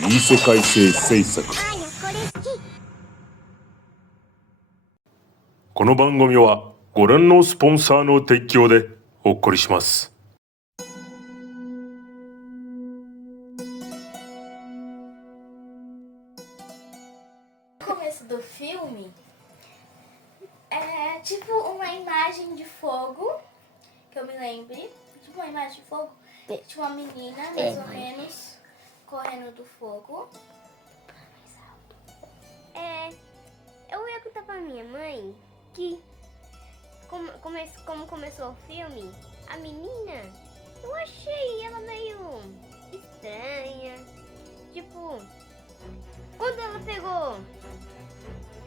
いい世界性制作。この番組はご覧のスポンサーの提供でお送りします。O começo do filme é tipo uma imagem de fogo, que eu me lembre, tipo uma imagem de fogo, tipo uma menina mais ou menos correndo do fogo. Eu ia contar pra minha mãe que como começou o filme, a menina, eu achei ela meio estranha. Tipo, quando ela pegou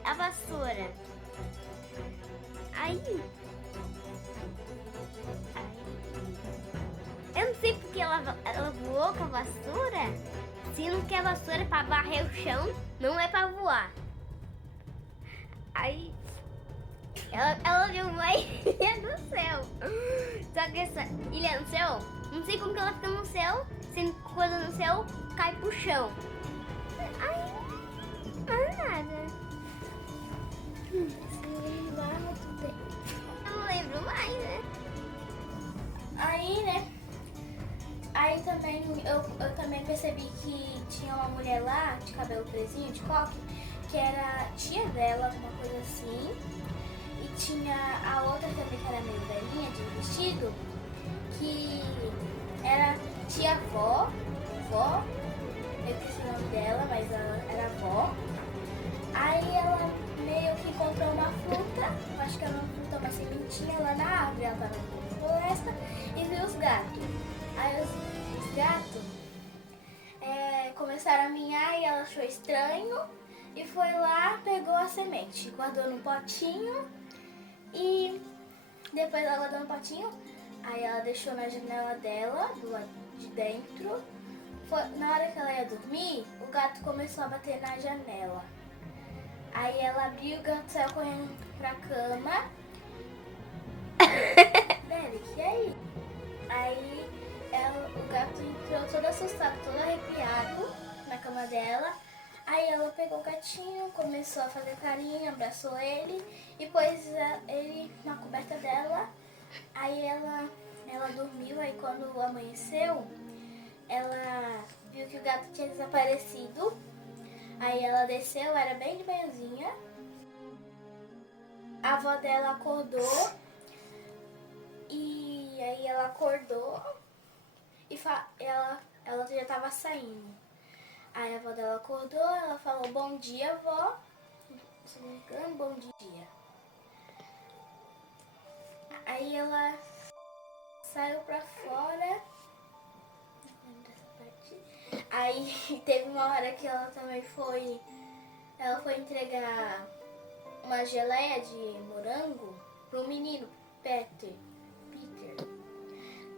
a vassoura, aí eu não sei porque ela voou com a vassoura, sendo que a vassoura é pra varrer o chão, não é pra voar. Aí ela viu uma ilha no céu. Só que essa ilha no céu, não sei como que ela fica no céu, sendo que coisa no céu cai pro chão. Aí, nada. Eu não lembro mais, né? Aí também eu também percebi que tinha uma mulher lá de cabelo presinho, de coque, que era tia dela, alguma coisa assim. E tinha a outra também que era meio velhinha, de vestido, que era tia-avó, eu esqueci o nome dela, mas ela era avó. Aí ela meio que encontrou uma fruta, acho que era uma fruta, uma sementinha lá na árvore, ela tava na floresta e viu os gatos. Aí os gatos começaram a minhar e ela achou estranho e foi lá, pegou a semente, guardou no potinho e depois ela guardou no potinho, aí ela deixou na janela dela, do lado de dentro. Na hora que ela ia dormir, o gato começou a bater na janela. Aí ela abriu, o gato saiu correndo pra cama. Derek, e aí? Aí o gato entrou todo assustado, todo arrepiado na cama dela. Aí ela pegou o gatinho, começou a fazer carinho, abraçou ele e pôs ele na coberta dela. Aí ela dormiu, aí quando amanheceu, ela viu que o gato tinha desaparecido. Aí ela desceu, era bem de manhãzinha. A avó dela acordou. E aí ela acordou e ela já estava saindo. Aí a avó dela acordou, ela falou, bom dia, vó. Se não me engano, bom dia. Aí ela saiu pra fora. Aí teve uma hora que ela também foi entregar uma geleia de morango pro menino, Peter.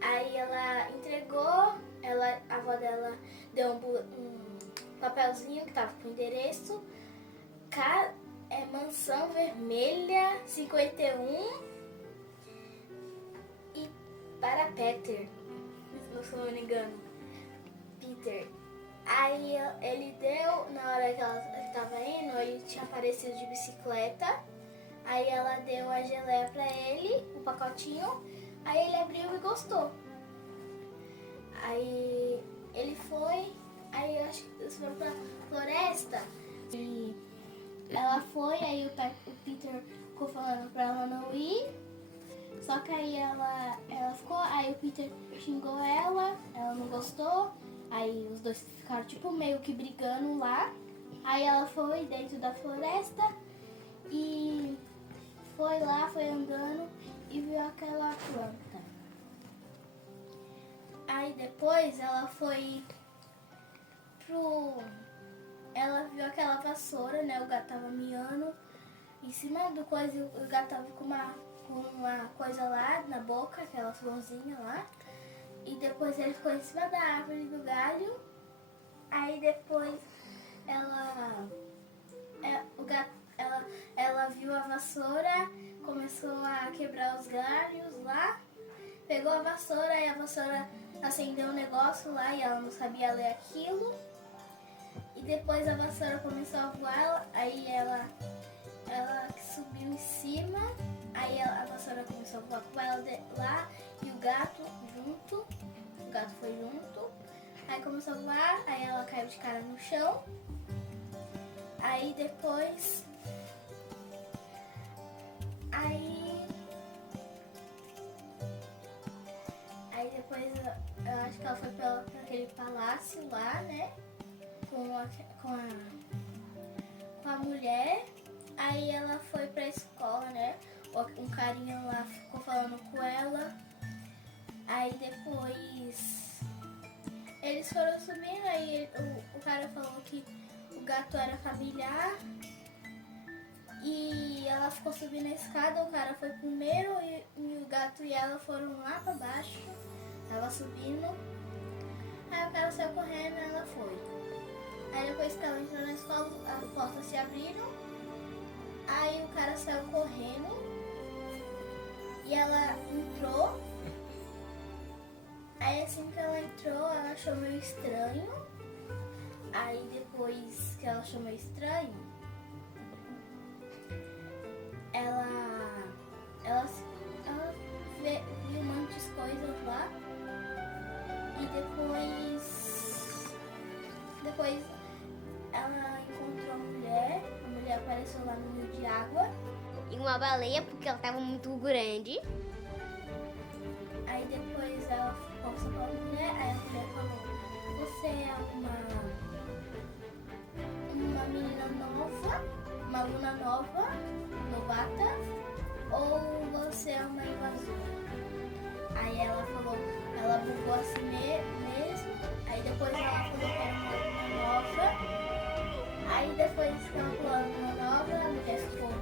Aí ela entregou, a avó dela deu um papelzinho que tava com o endereço, Mansão Vermelha 51 e para Peter, se não me engano, Peter. Aí ele deu, na hora que ela estava indo, ele tinha aparecido de bicicleta. Aí ela deu a geleia pra ele, um pacotinho. Aí ele abriu e gostou. Aí ele foi, aí eu acho que eles foram pra floresta. E ela foi, aí o Peter ficou falando pra ela não ir. Só que aí ela ficou, aí o Peter xingou ela não gostou. Aí os dois ficaram tipo meio que brigando lá. Aí ela foi dentro da floresta e foi lá, foi andando e viu aquela planta. Aí depois ela foi ela viu aquela vassoura, né? O gato tava miando em cima do coisa, o gato tava com uma coisa lá na boca, aquela florzinha lá. E depois ele ficou em cima da árvore do galho. Aí depois ela viu a vassoura, começou a quebrar os galhos lá, pegou a vassoura e a vassoura acendeu um negócio lá e ela não sabia ler aquilo. depois a vassoura começou a voar, aí ela subiu em cima, aí a vassoura começou a voar com ela lá e o gato junto, o gato foi junto, aí começou a voar, aí ela caiu de cara no chão, aí depois, eu acho que ela foi pra aquele palácio lá, né, com a mulher. Aí ela foi pra escola, né? Um carinha lá ficou falando com ela. Aí depois eles foram subindo, aí o cara falou que o gato era familiar. E ela ficou subindo a escada, o cara foi primeiro e o gato e ela foram lá pra baixo. Ela subindo. Aí o cara saiu correndo e ela foi. Aí depois que ela entrou na escola, as portas se abriram. Aí o cara saiu correndo e ela entrou. Aí assim que ela entrou, ela achou meio estranho. Aí depois que ela achou meio estranho, ela viu um monte de coisas lá. E depois ela encontrou a mulher apareceu lá no rio de água. E uma baleia, porque ela tava muito grande. Aí depois ela conversou com a mulher, aí a mulher falou, você é uma menina nova, uma aluna nova, novata, ou você é uma invasora? Aí ela falou, ela bugou assim mesmo, aí depois ela falou que era uma aluna nova. Aí depois que ela falou uma nova, a mulher ficou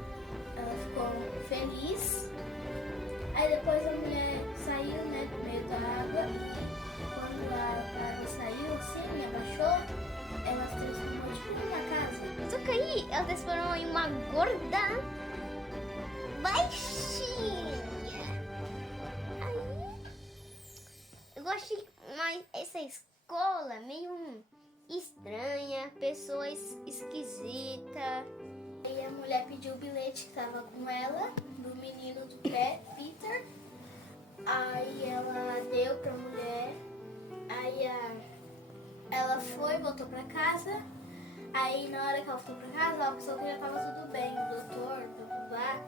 feliz. Aí depois a mulher saiu, né, do meio da água. Quando a água saiu, assim, abaixou, ela se transformou tipo numa casa. Só que aí ela transformou em uma gorda baixinha. Aí eu gosto mais essa escola meio estranha, pessoas esquisitas. Aí a mulher pediu o bilhete que tava com ela, do menino do Peter. Aí ela deu pra mulher. Aí ela foi, voltou pra casa. Aí na hora que ela voltou pra casa, ela pensou que já tava tudo bem, o doutor, blá blá.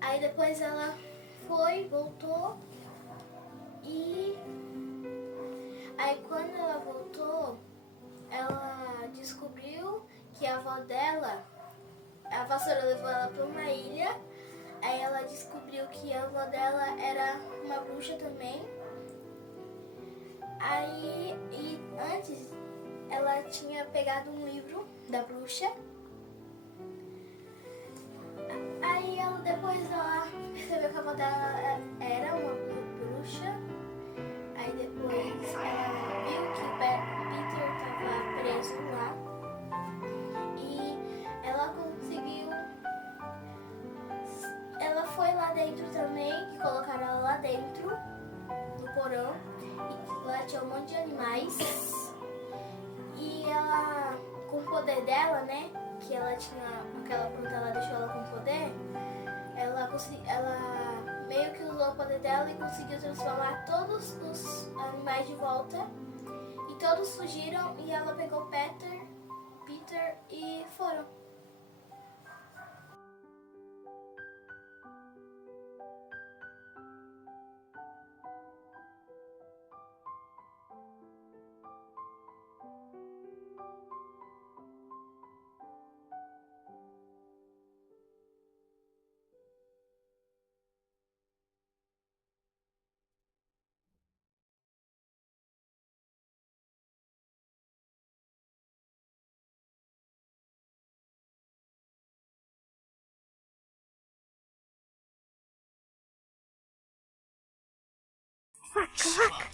Aí depois ela foi, voltou. E aí quando ela voltou, ela descobriu que a avó dela, a vassoura levou ela para uma ilha. Aí ela descobriu que a avó dela era uma bruxa também. Aí, e antes, ela tinha pegado um livro da bruxa. Aí depois ela percebeu que a avó dela era uma bruxa. Aí depois ela viu que o Peter estava preso lá. E ela conseguiu. Ela foi lá dentro também, que colocaram ela lá dentro do porão. E lá tinha um monte de animais. E ela, com o poder dela, né? Que ela tinha aquela planta, ela deixou ela com poder. Ela meio que usou o poder dela e conseguiu transformar todos os animais de volta. E todos fugiram e ela pegou Peter e foram. Vaca, vaca.